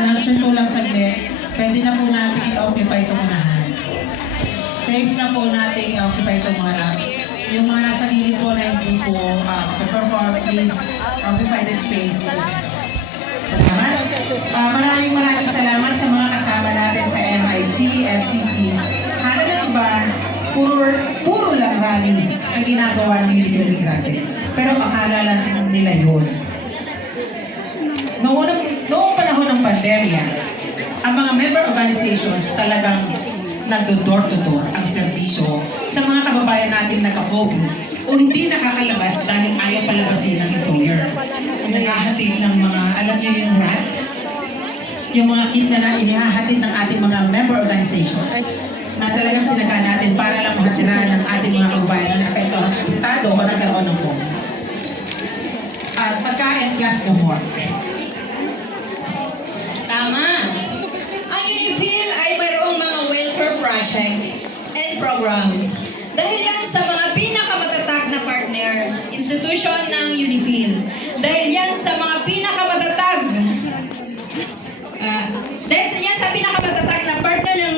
announcement po lang saglit, pwede na po natin i-occupy itong unahan. Safe na po natin i-occupy itong mga yung mga nasa gilid po na hindi po perform, please occupy the space dito sa salamat. Maraming salamat sa mga kasama natin sa MIC, FCC. Hala na iba, puro lang rally ang ginagawa ng Unifil Migrante. Pero akala lang nila yun. Noong panahon ng pandemya, ang mga member organizations talagang nagdo-door-to-door ang serbisyo sa mga kababayan natin nagka-COVID o hindi nakakalabas dahil ayaw palabasin ng employer. Naghahatid ng mga, alam niyo yung RAT? Yung mga kit na inihahatid ng ating mga member organizations na talagang tinaga natin para lang mahatirahan ng ating mga kababayan na apektado o nagkaroon ng COVID. At pagkain plus gamot. Tama. Ang Unifil ay mayroong mga welfare project and program. Dahil yan sa mga pinakamatatag na partner, institution ng Unifil. Dahil yan sa mga pinakamatatag, dahil yan sa pinakamatatag na partner ng